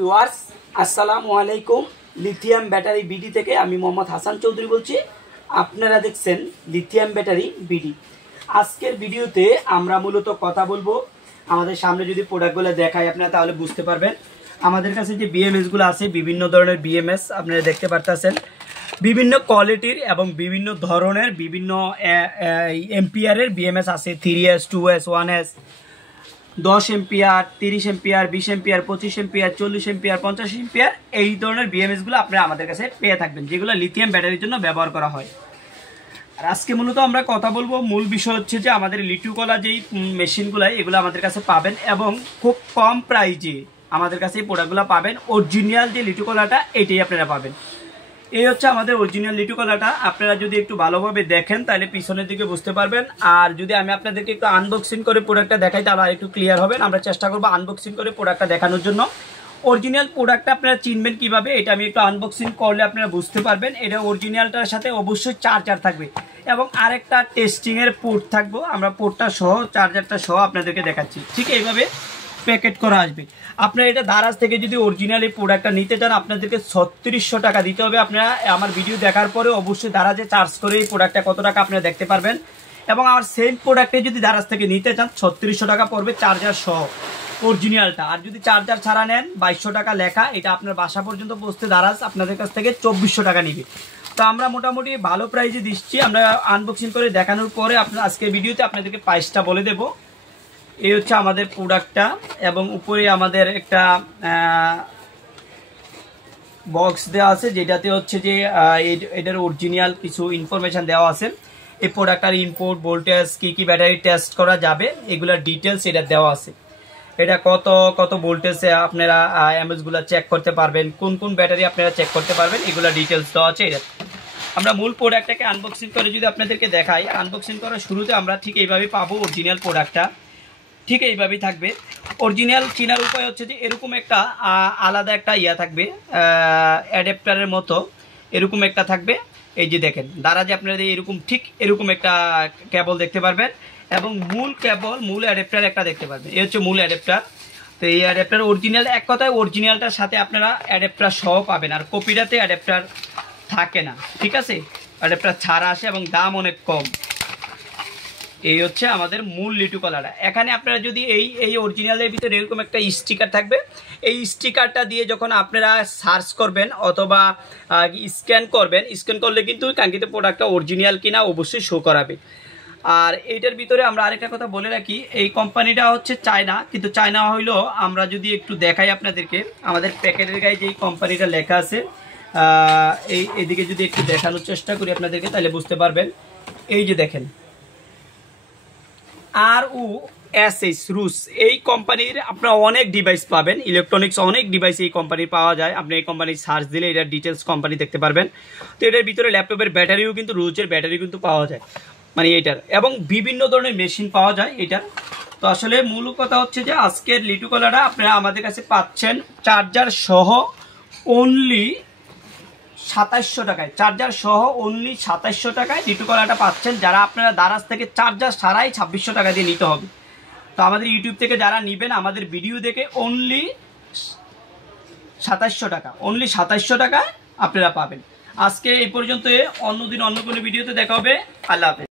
Viewers আসসালামু আলাইকুম। Lithium battery BD থেকে আমি মোহাম্মদ হাসান চৌধুরী বলছি। আপনারা দেখছেন লিথিয়াম ব্যাটারি বিডি। আজকের ভিডিওতে আমরা মূলত কথা বলবো, আমাদের সামনে যদি প্রোডাক্টগুলো দেখাই আপনারা তাহলে বুঝতে পারবেন। আমাদের কাছে যে বিএমএসগুলো আছে, বিভিন্ন ধরনের বিএমএস আপনারা দেখতে পারতেছেন, বিভিন্ন কোয়ালিটির এবং বিভিন্ন ধরনের বিভিন্ন এম্পিয়ারের বিএমএস আছে। 3S, 2S, 1S, 10 ampere, 30 ampere, 20 ampere, 25 ampere, 40 ampere, 50 ampere, এই ধরনের বিএমএসগুলো আপনারা আমাদের কাছে পেয়ে থাকবেন, যেগুলো লিথিয়াম ব্যাটারির জন্য ব্যবহার করা হয়। আর আজকে মূলত আমরা কথা বলবো, মূল বিষয় হচ্ছে যে আমাদের লিটুকলা যেই মেশিনগুলো এগুলো আমাদের কাছে পাবেন এবং খুব কম প্রাইজে আমাদের কাছে এই প্রোডাক্টগুলো পাবেন। অরিজিনাল যে লিটুকলাটা এটাই আপনারা পাবেন। এই হচ্ছে আমাদের অরিজিনাল লিটুকলাটা। আপনারা যদি একটু ভালোভাবে দেখেন তাহলে পিছনের দিকে বুঝতে পারবেন। আর যদি আমি আপনাদেরকে একটু আনবক্সিং করে প্রোডাক্টটা দেখাই তাহলে আর একটু ক্লিয়ার হবেন। আমরা চেষ্টা করবো আনবক্সিং করে প্রোডাক্টটা দেখানোর জন্য। অরিজিনাল প্রোডাক্টটা আপনারা চিনবেন কিভাবে, এটা আমি একটু আনবক্সিং করলে আপনারা বুঝতে পারবেন। এটা অরিজিনালটার সাথে অবশ্যই চার্জার থাকবে এবং আরেকটা টেস্টিংয়ের পোর্ট থাকবে। আমরা পোর্টটা সহ চার্জারটা সহ আপনাদেরকে দেখাচ্ছি। ঠিক এইভাবে প্যাকেট করা আসবে। আপনারা এটা দারাজ থেকে যদি অরিজিনাল এই প্রোডাক্টটা নিতে চান আপনাদেরকে 3600 টাকা দিতে হবে। আপনারা আমার ভিডিও দেখার পরে অবশ্যই দারাজে চার্জ করে এই প্রোডাক্টটা কত টাকা আপনারা দেখতে পারবেন। এবং আমার সেম প্রোডাক্টে যদি দারাজ থেকে নিতে চান 3600 টাকা পড়বে চার্জার সহ অরিজিনালটা। আর যদি চার্জার ছাড়া নেন 2200 টাকা লেখা, এটা আপনার বাসা পর্যন্ত পৌঁছতে দারাজ আপনাদের কাছ থেকে 2400 টাকা নিবে। তো আমরা মোটামুটি ভালো প্রাইসে দিচ্ছি। আমরা আনবক্সিং করে দেখানোর পরে আপনার আজকের ভিডিওতে আপনাদেরকে প্রাইসটা বলে দেবো। এই হচ্ছে আমাদের প্রোডাক্টটা এবং উপরে আমাদের একটা বক্স দেওয়া আছে, যেটাতে হচ্ছে যে এটার অরিজিনাল কিছু ইনফরমেশন দেওয়া আছে। এই প্রোডাক্টটার ইনপুট ভোল্টেজ, কি ব্যাটারি টেস্ট করা যাবে এগুলোর ডিটেলস এটা দেওয়া আছে। এটা কত ভোল্টেজে আপনারা এমএসগুলো চেক করতে পারবেন, কোন ব্যাটারি আপনারা চেক করতে পারবেন, এগুলো ডিটেলস দেওয়া আছে। এটা আমরা মূল প্রোডাক্টটাকে আনবক্সিং করে যদি আপনাদেরকে দেখাই, আনবক্সিং করার শুরুতে আমরা ঠিক এইভাবে পাবো অরিজিনাল প্রোডাক্টটা। ঠিক এইভাবেই থাকবে। অরিজিনাল চেনার উপায় হচ্ছে যে এরকম একটা আলাদা একটা থাকবে, অ্যাডাপ্টারের মতো এরকম একটা থাকবে। এই যে দেখেন দারাজে আপনারা এরকম ঠিক এরকম একটা কেবল দেখতে পারবেন এবং মূল অ্যাডাপ্টার একটা দেখতে পারবেন। এই হচ্ছে মূল অ্যাডাপ্টার। তো এই অ্যাডাপ্টার অরিজিনাল, এক কথায় অরিজিনালটার সাথে আপনারা অ্যাডাপ্টার সহ পাবেন। আর কপিটাতে অ্যাডাপ্টার থাকে না, ঠিক আছে, অ্যাডাপ্টার ছাড়া আসে এবং দাম অনেক কম। এই হচ্ছে আমাদের মূল লিটুকলাটা। এখানে আপনারা যদি এই অরিজিনালের ভিতরে এরকম একটা স্টিকার থাকবে, এই স্টিকারটা দিয়ে যখন আপনারা সার্চ করবেন অথবা স্ক্যান করলে কিন্তু কাঙ্ক্ষিত প্রোডাক্টটা অরিজিনাল কিনা অবশ্যই শো করাবে। আর এইটার ভিতরে আমরা আরেকটা কথা বলে রাখি, এই কোম্পানিটা হচ্ছে চায়না, কিন্তু চায়না হইলেও আমরা যদি একটু দেখাই আপনাদেরকে, আমাদের প্যাকেটের গায়ে যেই কোম্পানিটা লেখা আছে এইদিকে যদি একটু দেখানোর চেষ্টা করি আপনাদেরকে তাহলে বুঝতে পারবেন। এই যে দেখেন RUSH রুস, এই কোম্পানির আপনারা অনেক ডিভাইস পাবেন, ইলেকট্রনিক্স অনেক ডিভাইস এই কোম্পানির পাওয়া যায়। আপনি এই কোম্পানির সার্চ দিলে এটার ডিটেলস কোম্পানি দেখতে পারবেন। তো এটার ভিতরে ল্যাপটপের ব্যাটারিও কিন্তু রুজের ব্যাটারি কিন্তু পাওয়া যায়, মানে এইটার, এবং বিভিন্ন ধরনের মেশিন পাওয়া যায় এটার। তো আসলে মূল কথা হচ্ছে যে আজকের লিটুকলাটা আপনারা আমাদের কাছে পাচ্ছেন চার্জার সহ অনলি 2700 টাকায়। চার্জার সহ অনলি 2700 টাকায় লিটুকলাটা পাচ্ছেন। যারা আপনারা দারাজ থেকে চার্জার ছাড়াই 2600 টাকা দিয়ে নিতে হবে। তো আমাদের ইউটিউব থেকে যারা নেবেন আমাদের ভিডিও দেখে অনলি 2700 টাকা, অনলি 2700 টাকায় আপনারা পাবেন। আজকে এই পর্যন্ত, অন্যদিন অন্য কোনো ভিডিওতে দেখা হবে। আল্লাহ হাফেজ।